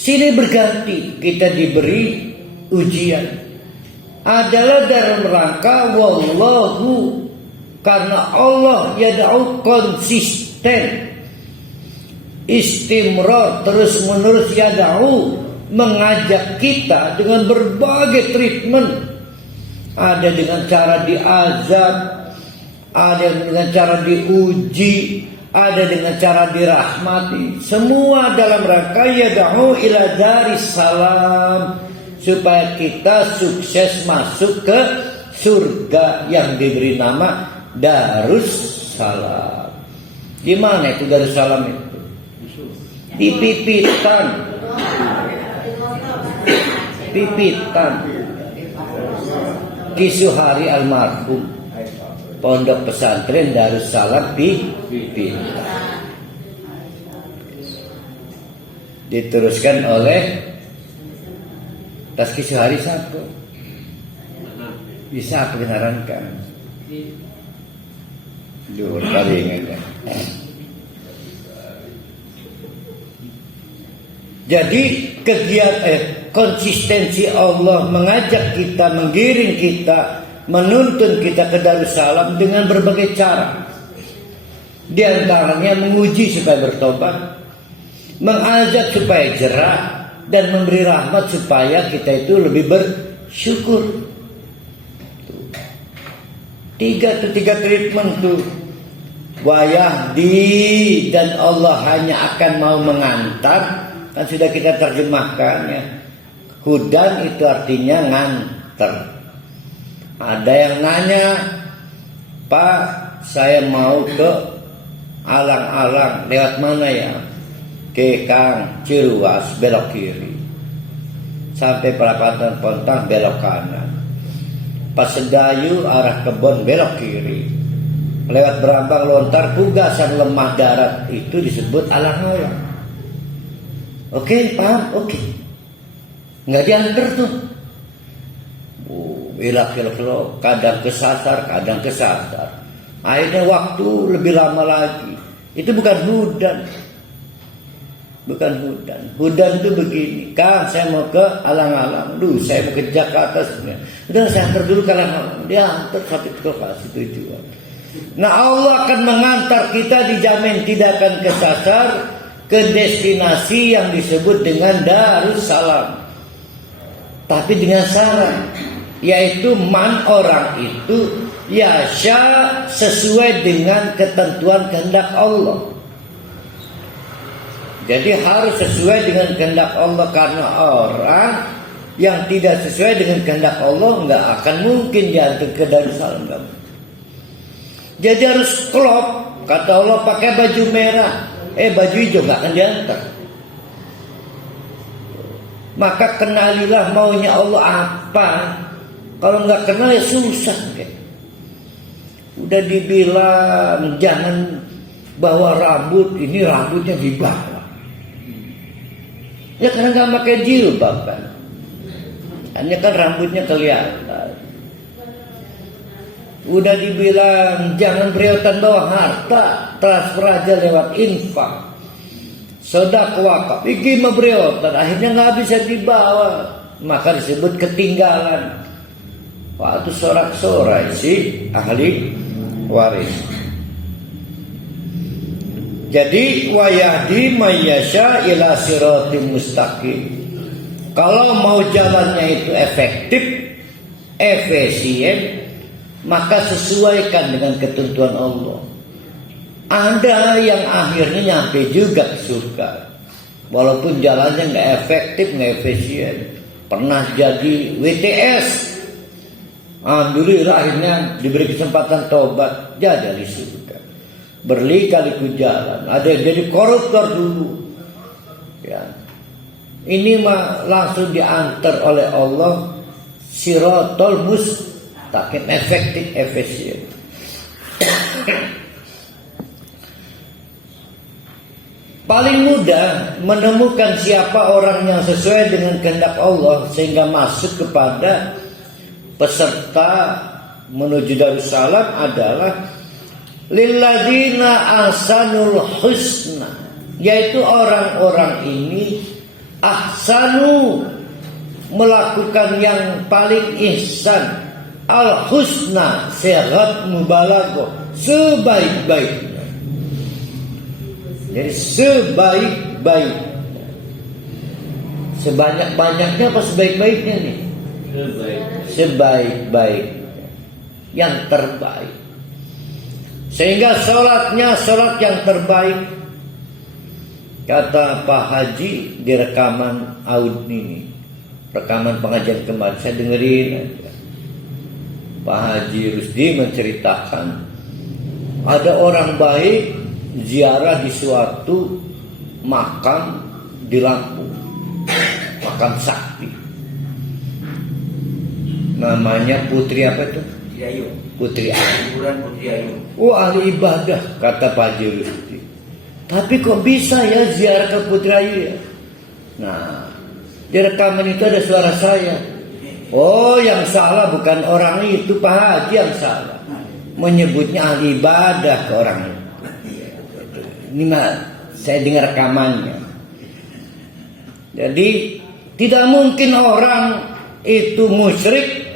Silih berganti kita diberi ujian adalah dalam rangka wallahu, karena Allah yad'u konsisten, istimrar, terus menerus yad'u, mengajak kita dengan berbagai treatment. Ada dengan cara diazab, ada dengan cara diuji, ada dengan cara dirahmati. Semua dalam rangka yad'u ila daris salam, supaya kita sukses masuk ke surga yang diberi nama Darus Salam. Di mana itu Darus Salam itu? Di Pipitan. Pipitan. Ki Suhari almarhum. Pondok pesantren Darussalam Pipitan. Diteruskan oleh Taski Suhari satu. Bisa kebenaran kan? Duh, kali ini kan. Jadi konsistensi Allah mengajak kita, menggiring kita, menuntun kita ke Darussalam dengan berbagai cara. Di antaranya menguji supaya bertobat, mengajak supaya jerah, dan memberi rahmat supaya kita itu lebih bersyukur. Tiga treatment tuh. Wayahdi, dan Allah hanya akan mau mengantar. Kan sudah kita terjemahkan ya. Hudan itu artinya nganter. Ada yang nanya, Pak, saya mau ke alang-alang, lewat mana ya? Ke Kang Ciruas, belok kiri. Sampai perapatan Pontang, belok kanan. Pas Sedayu arah kebon, belok kiri. Lewat Berambang Lontar, Pugasan Lemah Darat, itu disebut alang-alang. Oke, paham? Oke. Nggak diantar tuh. Ilak-ilak, kadang kesasar. Akhirnya waktu lebih lama lagi. Itu bukan hudan. Hudan itu begini. Kang, saya mau ke alang-alang. Saya mau ke Jakarta sebenarnya. Udah, saya antar dulu ke alang-alang. Dia antar sampai ke lokasi tujuan. Nah, Allah akan mengantar kita, dijamin tidak akan kesasar ke destinasi yang disebut dengan Darussalam. Tapi dengan syarat, yaitu man, orang itu yasha, sesuai dengan ketentuan kehendak Allah. Jadi harus sesuai dengan kehendak Allah, karena orang yang tidak sesuai dengan kehendak Allah nggak akan mungkin diantar ke Darussalam. Jadi harus klop. Kata Allah pakai baju merah, baju hijau nggak akan diantar. Maka kenalilah maunya Allah apa. Kalau nggak kenal ya susah. Udah dibilang jangan bawa rambut, ini rambutnya dibawa. Ya karena nggak pakai jilbab kan. Hanya kan rambutnya kelihatan. Udah dibilang jangan beriotan bawa harta, transfer aja lewat infak, sedekah, wakaf. Iki mau beriotan, akhirnya nggak bisa dibawa, maka disebut ketinggalan. Waktu sorak-sorai si ahli waris. Jadi wayahdi mayyasha ila siratim mustaqim. Kalau mau jalannya itu efektif, efisien, maka sesuaikan dengan ketentuan Allah. Ada yang akhirnya nyampe juga ke surga, walaupun jalannya nggak efektif, nggak efisien. Pernah jadi WTS, alhamdulillah akhirnya diberi kesempatan tobat, jadi di surga. Berliku-liku jalan. Ada yang jadi koruptor dulu, ya. Ini mah langsung diantar oleh Allah siratal mustaqim, efektif, efisien. Paling mudah menemukan siapa orang yang sesuai dengan kehendak Allah sehingga masuk kepada peserta menuju Darussalam adalah lilladzina ahsanul husna, yaitu orang-orang ini ahsanu, melakukan yang paling ihsan, al-husna, sehat mubalaghah, sebaik-baiknya. Jadi sebaik-baiknya, sebanyak-banyaknya apa sebaik-baiknya nih? Sebaik-baiknya, yang terbaik. Sehingga sholatnya sholat yang terbaik. Kata Pak Haji di rekaman audio ini, rekaman pengajian kemarin, saya dengerin aja. Pak Haji Rusdi menceritakan ada orang baik ziarah di suatu makam di Lampung, makam sakti. Namanya Putri apa itu? Putri Ayu. Putri Ayu. Oh, ahli ibadah, kata Pak Haji Rusdi. Tapi kok bisa ya ziarah ke Putri Ayu ya? Nah, di rekaman itu ada suara saya. Oh, yang salah bukan orang itu, Pak Haji yang salah. Menyebutnya ahli ibadah ke orang itu. Ini mah saya dengar rekamannya. Jadi tidak mungkin orang itu musyrik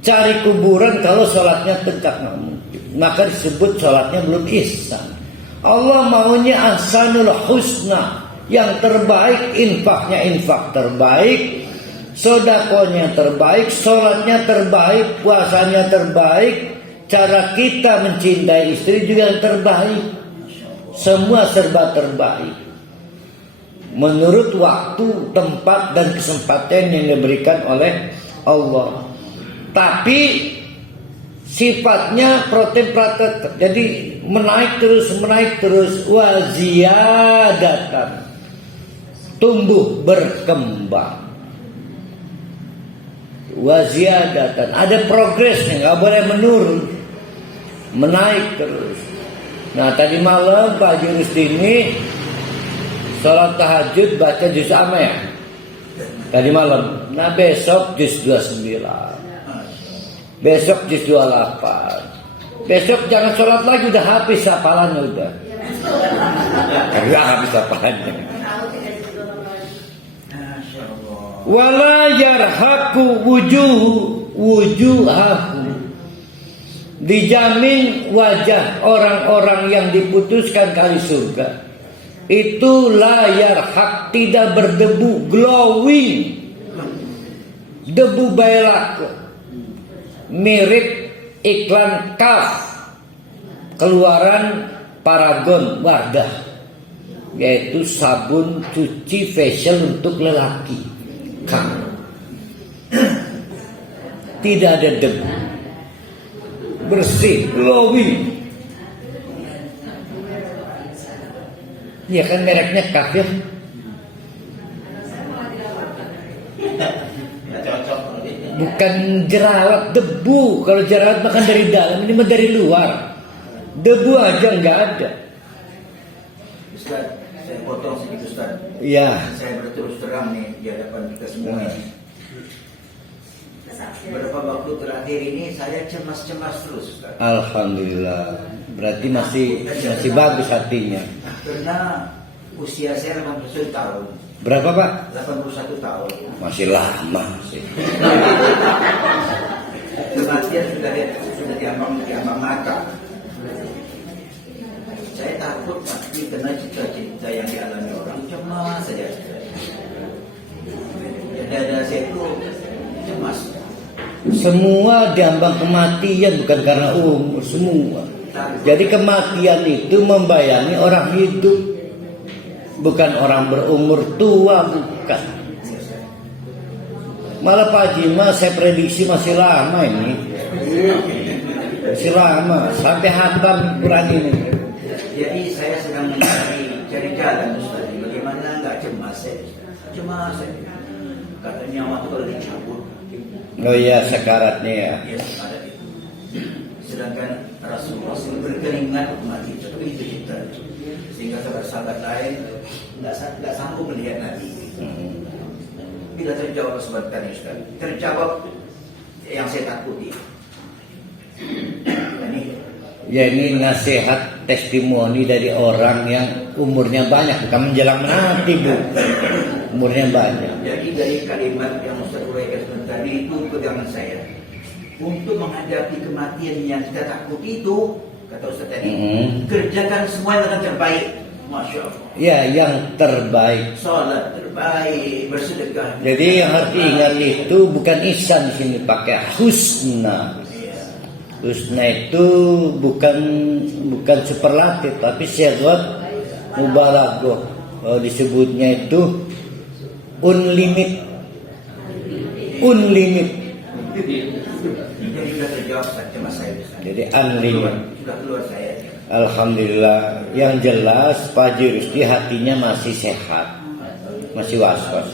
cari kuburan kalau sholatnya tegak, nggak mungkin. Maka disebut sholatnya belum ihsan. Allah maunya ahsanul husna, yang terbaik, infaknya infak terbaik, sodakonya terbaik, sholatnya terbaik, puasanya terbaik, cara kita mencintai istri juga yang terbaik. Semua serba terbaik menurut waktu, tempat, dan kesempatan yang diberikan oleh Allah. Tapi sifatnya protein, jadi menaik terus, waziyadatan, tumbuh berkembang, waziyadatan, ada progresnya, nggak boleh menurun, menaik terus. Nah, tadi malam Pak Haji Rusdi ini sholat tahajud baca juz amma ya, tadi malam. Nah, besok juz 29, besok juz 28. Besok jangan sholat lagi, udah habis hafalannya udah. Enggak habis hafalannya. Wala yarhaqu wujuhahu, dijamin wajah orang-orang yang diputuskan kali surga itu la yarhaq, tidak berdebu, glowing, debu bailak, mirip iklan Kaf keluaran Paragon Wardah, yaitu sabun cuci facial untuk lelaki. Kaf tidak ada debu, bersih, glowing. Ya kan mereknya Kaf ya. Bukan jerawat, debu. Kalau jerawat makan dari dalam, ini mah dari luar. Debu aja nggak ada. Ustaz, saya potong sedikit Ustaz. Iya. Saya berterus terang nih di hadapan kita semua ini. Beberapa waktu terakhir ini saya cemas-cemas terus Ustaz. Alhamdulillah. Berarti masih bagus hatinya. Karena usia saya 81 tahun. Berapa Pak? 81 tahun. Masih lama sih. Kematian sudah diambang mata. Saya takut mati karena cita-cita yang dialami orang cemas saja. Dada saya itu cemas. Semua diambang kematian, bukan karena umur, semua. Jadi kematian itu membayangi orang hidup, bukan orang berumur tua, bukan. Malah Pak Haji saya prediksi masih lama ini, masih lama sampai hatam Quran ini. Jadi saya sedang cari jalan Ustaz, bagaimana nggak cemas saya? Cemas saya. Katanya waktu kalau dicabut. Oh iya, sekaratnya ya. Ya, sekarat itu. Sedangkan Rasulullah berkeringat mati, tapi itu kita. Sehingga sahabat-sahabat lain nggak sanggup melihat Nabi. Bila terjawab sebentar Ustaz, terjawab yang saya takuti. Ini nasihat testimoni dari orang yang umurnya banyak, bukan menjelang mati Bu. umurnya banyak. Jadi dari kalimat yang Ustaz uraikan sebentar tadi itu pegangan saya. Untuk menghadapi kematian yang kita takuti itu, kata Ustaz tadi, kerjakan semua yang terbaik. Masya Allah. Ya, yang terbaik. Salat terbaik, bersedekah. Jadi yang harus diingat itu bukan ihsan di sini, pakai husna. Iya. Husna itu bukan superlatif, tapi syarat mubalaghah. Disebutnya itu unlimit. Jadi sudah terjawab saja mas saya. Jadi unlimit. Sudah keluar saya. Alhamdulillah. Yang jelas Pak Haji Rusdi hatinya masih sehat, masih was-was.